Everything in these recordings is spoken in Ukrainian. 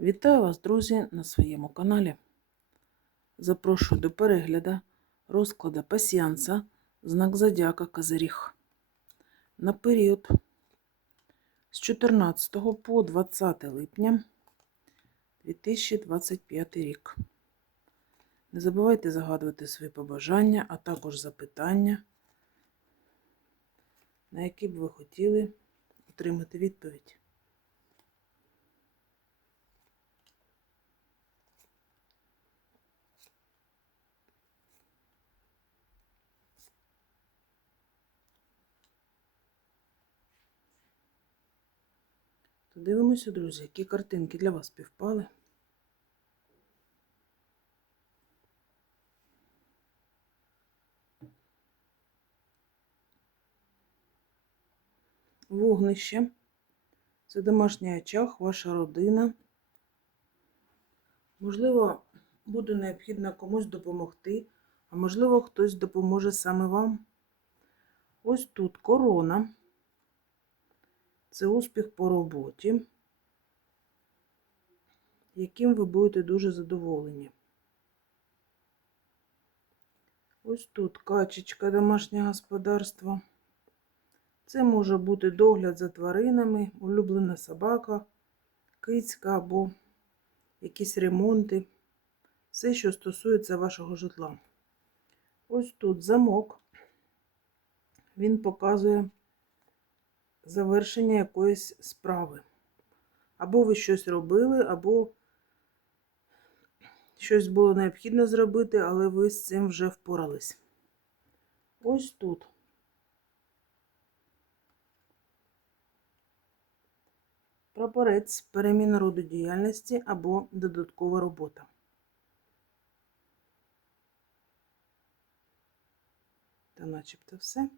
Вітаю вас, друзі, на своєму каналі. Запрошую до перегляду розкладу пасіянса знак Зодіака Козиріг на період з 14 по 20 липня 2025 рік. Не забувайте загадувати свої побажання, а також запитання, на які б ви хотіли отримати відповідь. Дивимося, друзі, які картинки для вас співпали. Вогнище. Це домашній очаг, ваша родина. Можливо, буде необхідно комусь допомогти, а можливо, хтось допоможе саме вам. Ось тут корона. Це успіх по роботі, яким ви будете дуже задоволені. Ось тут качечка домашнє господарство. Це може бути догляд за тваринами, улюблена собака, кицька або якісь ремонти. Все, що стосується вашого житла. Ось тут замок. Він показує завершення якоїсь справи. Або ви щось робили, або щось було необхідно зробити, але ви з цим вже впорались. Ось тут. Прапорець, переміна роду діяльності або додаткова робота. Та начебто все.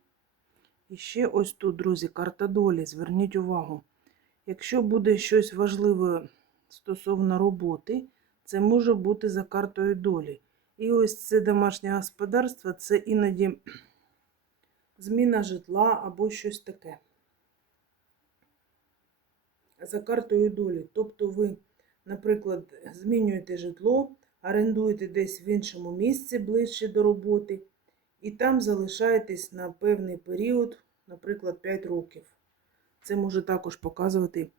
І ще ось тут, друзі, карта долі. Зверніть увагу. Якщо буде щось важливе стосовно роботи, це може бути за картою долі. І ось це домашнє господарство це іноді зміна житла або щось таке. За картою долі. Тобто ви, наприклад, змінюєте житло, орендуєте десь в іншому місці ближче до роботи. І там залишаєтесь на певний період, наприклад, 5 років. Це може також показувати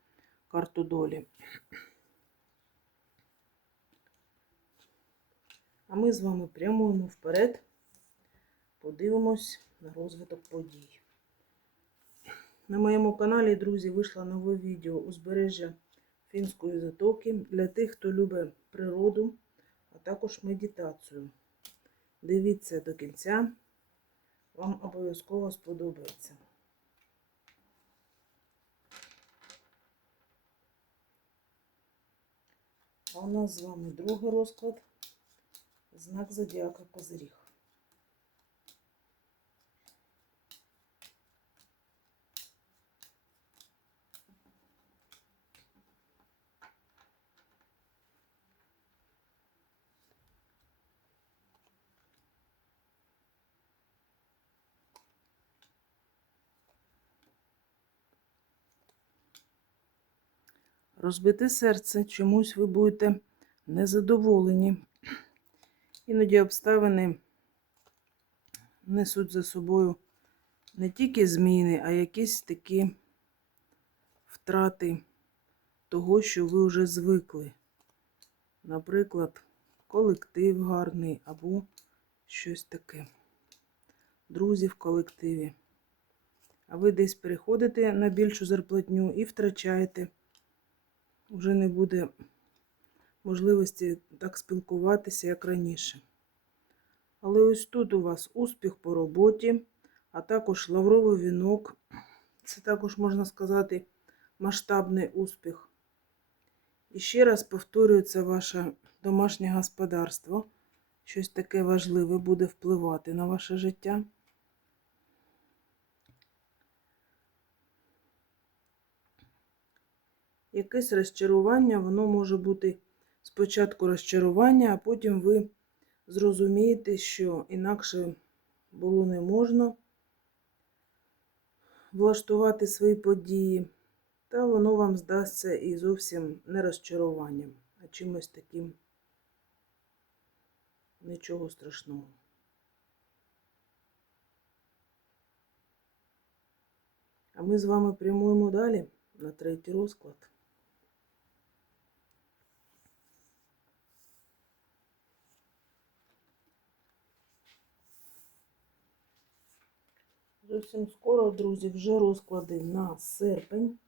карту долі. А ми з вами прямуємо вперед, подивимось на розвиток подій. На моєму каналі, друзі, вийшло нове відео узбережжя Фінської затоки для тих, хто любить природу, а також медитацію. Дивіться до кінця, вам обов'язково сподобається. А у нас з вами другий розклад. Знак Зодіака Козиріг. Розбите серце, чомусь ви будете незадоволені. Іноді обставини несуть за собою не тільки зміни, а якісь такі втрати того, що ви вже звикли. Наприклад, колектив гарний або щось таке. Друзі в колективі. А ви десь переходите на більшу зарплатню і втрачаєте вже не буде можливості так спілкуватися, як раніше. Але ось тут у вас успіх по роботі, а також лавровий вінок. Це також, можна сказати, масштабний успіх. І ще раз повторюється ваше домашнє господарство. Щось таке важливе буде впливати на ваше життя. Якесь розчарування, воно може бути спочатку розчарування, а потім ви зрозумієте, що інакше було не можна влаштувати свої події. Та воно вам здасться і зовсім не розчаруванням, а чимось таким нічого страшного. А ми з вами прямуємо далі на третій розклад. Зовсім скоро, друзі, вже розклади на серпень.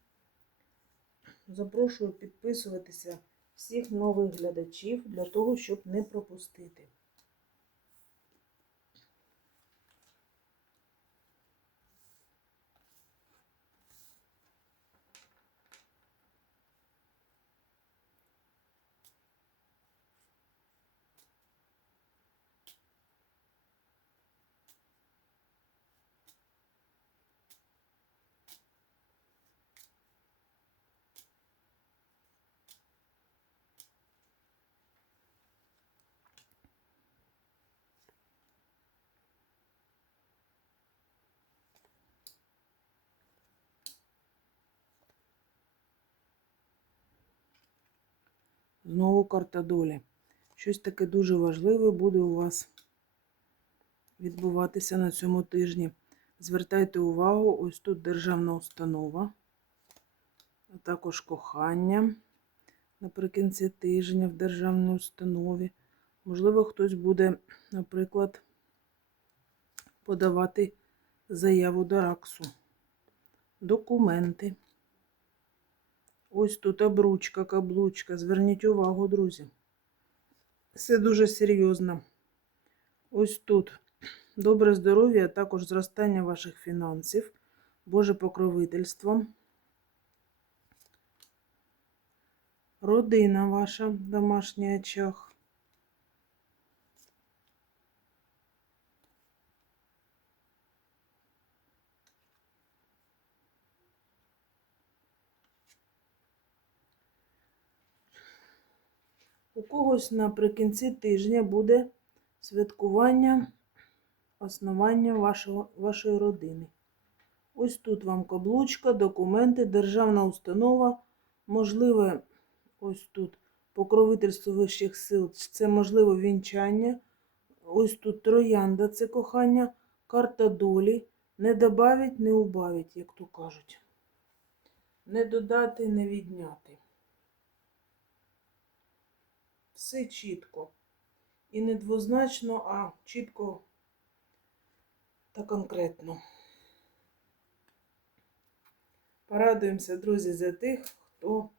Запрошую підписуватися всіх нових глядачів для того, щоб не пропустити. Знову карта долі. Щось таке дуже важливе буде у вас відбуватися на цьому тижні. Звертайте увагу, ось тут державна установа, а також кохання наприкінці тижня в державній установі. Можливо, хтось буде, наприклад, подавати заяву до РАКСу. Документи. Ось тут обручка, каблучка. Зверніть увагу, друзі. Все дуже серйозно. Ось тут добре здоров'я, а також зростання ваших фінансів, Боже покровительство. Родина ваша, домашній очаг. У когось наприкінці тижня буде святкування основання вашого, вашої родини. Ось тут вам каблучка, документи, державна установа, можливе ось тут покровительство вищих сил, це можливо вінчання. Ось тут троянда, це кохання, карта долі. Не добавить, не убавить, як то кажуть. Не додати, не відняти. Все чітко. І не двозначно, а чітко та конкретно. Порадуємося, друзі, за тих, хто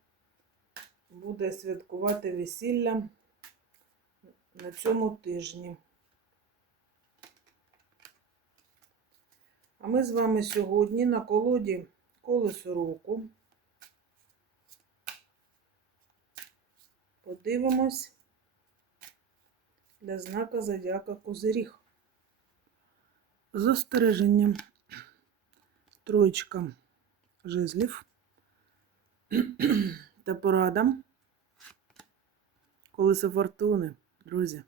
буде святкувати весілля на цьому тижні. А ми з вами сьогодні на колоді колесо року. Подивимось для знака зодіака Козиріг. Застереження. Троєчка жезлів та порада. Колесо фортуни, друзі.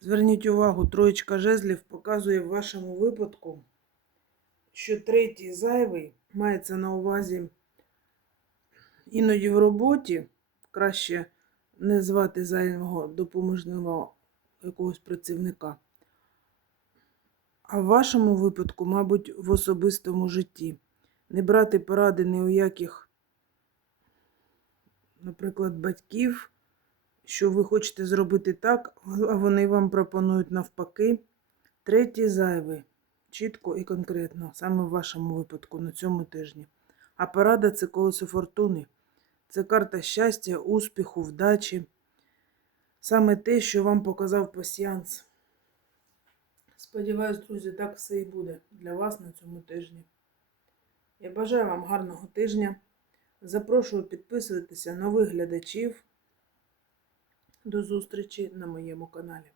Зверніть увагу, троєчка жезлів показує в вашому випадку, що третій зайвий мається на увазі іноді в роботі краще не звати зайвого допоможного якогось працівника. А в вашому випадку, мабуть, в особистому житті. Не брати поради ні у яких, наприклад, батьків, що ви хочете зробити так, а вони вам пропонують навпаки. Третій зайвий. Чітко і конкретно, саме в вашому випадку, на цьому тижні. А порада це колесо фортуни. Це карта щастя, успіху, вдачі. Саме те, що вам показав пасіанс. Сподіваюсь, друзі, так все і буде для вас на цьому тижні. Я бажаю вам гарного тижня. Запрошую підписуватися нових глядачів. До зустрічі на моєму каналі.